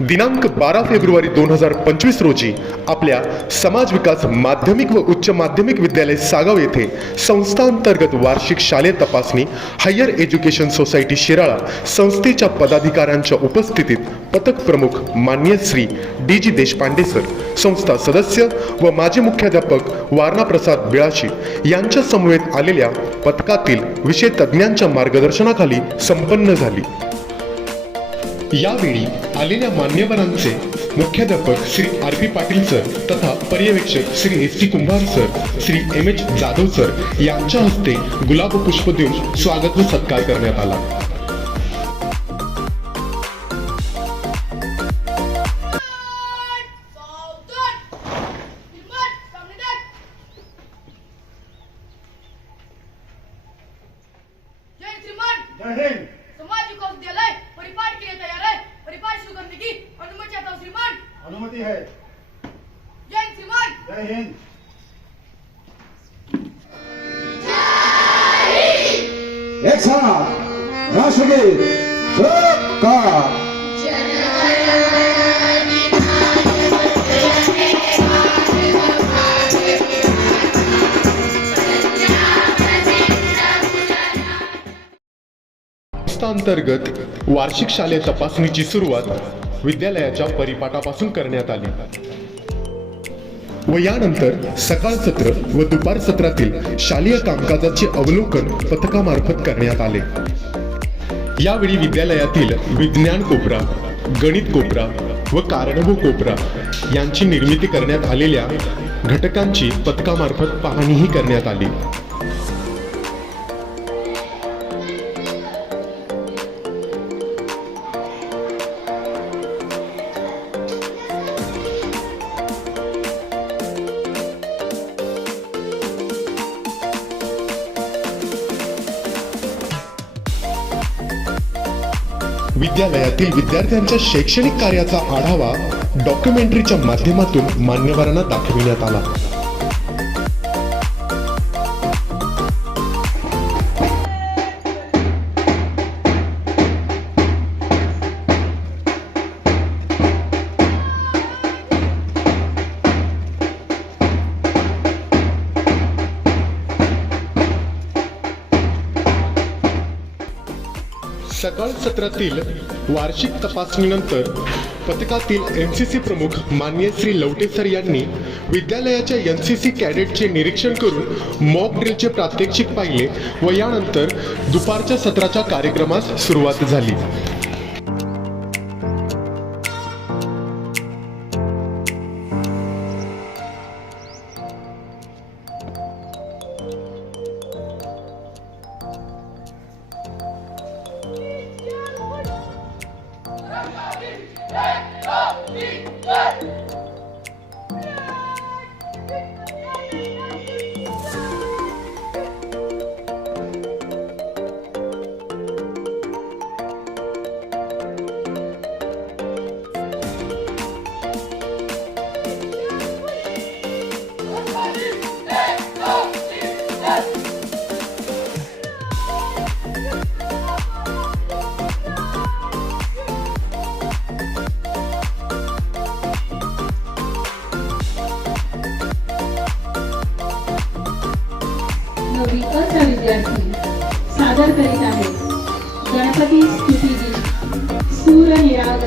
दिनांक बारा फेब्रुवारी दोन हजार पंचवीस रोजी आपल्या समाज विकास माध्यमिक व उच्च माध्यमिक विद्यालय सागाव येथे संस्थांतर्गत वार्षिक शालेय तपासणी हायर एज्युकेशन सोसायटी शिराळा संस्थेच्या पदाधिकाऱ्यांच्या उपस्थितीत पथक प्रमुख मान्य Shri D G Deshpande sir संस्था सदस्य व माजी मुख्याध्यापक वारणाप्रसाद बिळाशी यांच्या समवेत आलेल्या पथकातील विषय तज्ज्ञांच्या मार्गदर्शनाखाली संपन्न झाली. यावेळी आलेल्या मान्यवरांचे मुख्याध्यापक Shri R P Patil sir तथा पर्यवेक्षक Shri S T Kumbhar sir Shri M H Jadhav sir यांच्या हस्ते गुलाब पुष्प देऊन स्वागत व सत्कार करण्यात आला. है। जय हिंद। एक साथ राष्ट्रगीत का संस्थांतर्गत वार्षिक शालेय तपासणीची सुरुवात विद्यालयाच्या परिपाठापासून करण्यात आली. व यानंतर सकाळ सत्र व दुपार सत्रातील शालेय कामकाजाचे अवलोकन पथकामार्फत करण्यात आले. यावेळी विद्यालयातील विज्ञान कोपरा गणित कोपरा व कारणभू कोपरा यांची निर्मिती करण्यात आलेल्या घटकांची पथकामार्फत पाहणीही करण्यात आली. विद्यालयातील विद्यार्थ्यांच्या शैक्षणिक कार्याचा आढावा डॉक्युमेंटरीच्या माध्यमातून मान्यवरांना दाखविण्यात आला. सकाळ सत्रातील वार्षिक तपासणीनंतर पथकातील एन सी सी प्रमुख मान्य श्री लवटे सर यांनी विद्यालयाच्या एन सी सी कॅडेटचे निरीक्षण करून मॉक ड्रिलचे प्रात्यक्षिक पाहिले व यानंतर दुपारच्या सत्राच्या कार्यक्रमास सुरुवात झाली. विद्यार्थी सादर करीत आहेत. गणपती स्तुतिगीत सूर निराग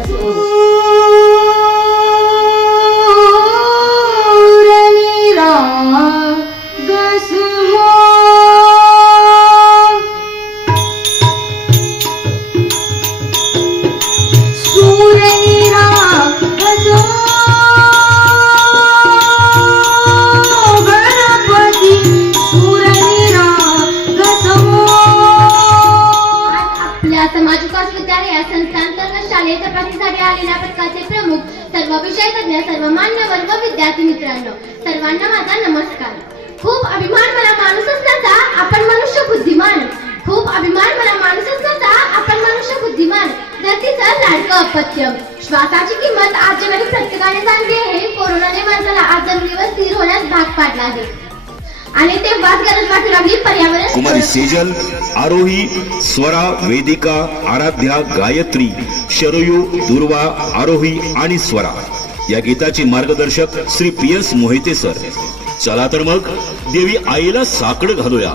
समाज विकास विद्यालय या संस्थांतर्गत शालेय तपासणीसाठी आलेल्या पथकाचे प्रमुख सर्व विषय तज्ञ सर्व मान्यवर व विद्यार्थी मित्रांनो सर्वांना माझा नमस्कार. खूप अभिमान मला माणूस असण्याचा आपण मनुष्य बुद्धिमान. खूप अभिमान मला माणूस असण्याचा आपण मनुष्य बुद्धिमान. धरतीचं लाडकं अपत्य श्वासाची किंमत आज जगाने प्रत्येकाने जाणली आहे. कोरोनाने माणसाला आज जमिनीवर स्थिर होण्यास भाग पाडला आहे. आणि तेव्हाच गरज वाटू लागली पर्यावरण कुमारी सेजल आरोही स्वरा वेदिका आराध्या गायत्री शरयू दुर्वा आरोही आणि स्वरा. या गीताचे मार्गदर्शक Shri P S Mohite sir. चला तर मग देवी आईला साकड घालूया.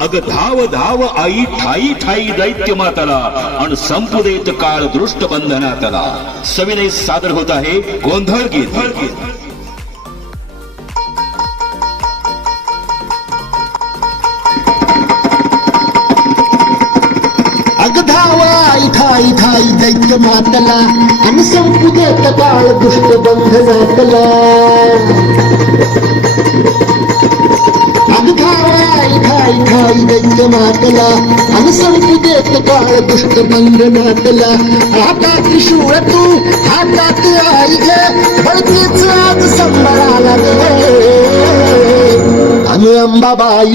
अग धाव धाव आई ठाई ठाई दैत्य माताला आणि संपू देत काळ दृष्ट बंधनातला सविनय सादर होत आहे गोंधळ गीत. इथाई ठाई दैत्य मातला आणि संपू काळ दुष्ट बंध जातला. धावा इथाई ठाई दैत्य मातला आणि काळ दुष्ट बंधनातला आता त्रिशूळ तू हातात आई गे भरतीच आज संबळाला गे अंबाबाई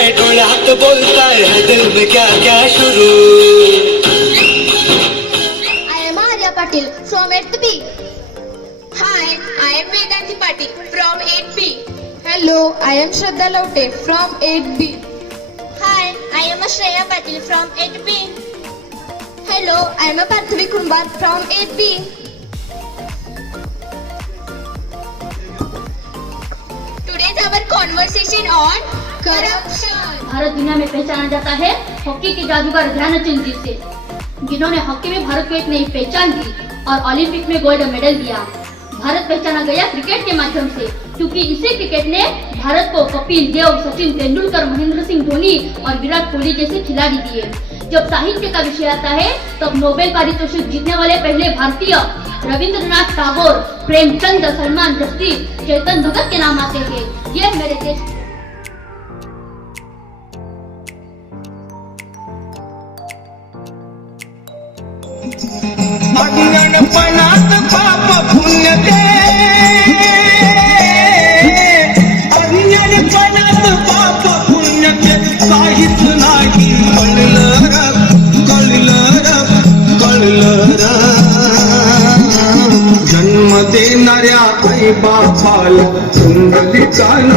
काय डोळ्यात बोलताय? दिल में क्या क्या शुरू? I am Arya Patil from eight B hi I am Vedanti Patil from eight B hello I am Shraddha Lavate from eight B hi I am Shreya Patil from eight B hello I am a Parthavi Kumbhar from eight B today's our conversation on corruption. Bharat दुनिया में पहचाना जाता है hockey के जादूगर ध्यानचंद जी से जिन्होंने hockey में भारत को एक नई पहचान दी और ओलंपिक में गोल्ड मेडल दिया। भारत पहचाना गया क्रिकेट के माध्यम से क्योंकि इसी क्रिकेट ने भारत को कपिल देव सचिन तेंदुलकर महेंद्र सिंह धोनी और विराट कोहली जैसे खिलाड़ी दिए। जब साहित्य का विषय आता है तब नोबेल पारितोषिक जीतने वाले पहले भारतीय रविंद्रनाथ टागोर प्रेमचंद सलमान रश्दी चेतन भगत के नाम आते हैं। ये मेरे देश देणाऱ्या आई बापाला सुंदरी कान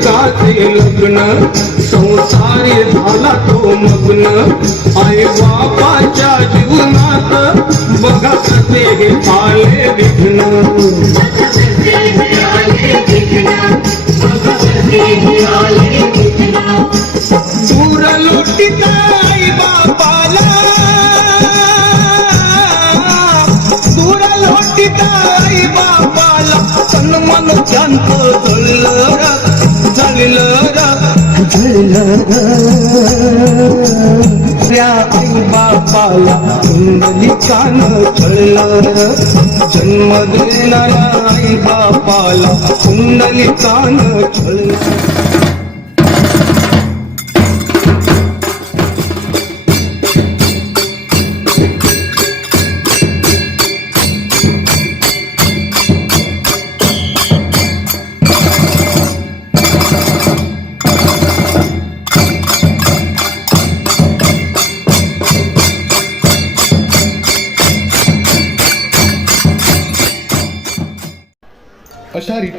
पुंडलिकाचे लग्न संसारी झाला तो मग्न. आई बापाच्या जीवनात बघा कसे हे आले विघ्न. त्या आई बापाला कुंडली कान ठरलं जन्म देणाऱ्या आई बापाला कुंडली कान ठरलं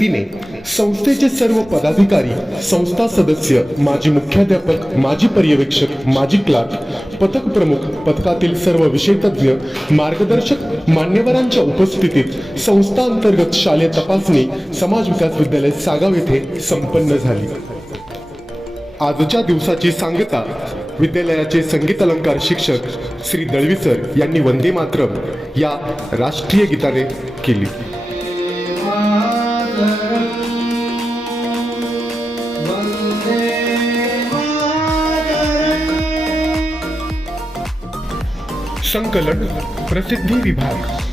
वतीने संस्थेचे सर्व पदाधिकारी संस्था सदस्य माजी मुख्याध्यापक माजी पर्यवेक्षक माजी क्लार्क पथक प्रमुख पथकातील सर्व विषयतज्ञ मार्गदर्शक मान्यवरांच्या उपस्थितीत संस्था अंतर्गत शालेय तपासणी समाज विकास विद्यालय सागाव येथे संपन्न झाली. आजच्या दिवसाची सांगता विद्यालयाचे संगीत अलंकार शिक्षक श्री दळवी सर यांनी वंदे मातरम या राष्ट्रीय गीताने केली. संकलन प्रसिद्धी विभाग.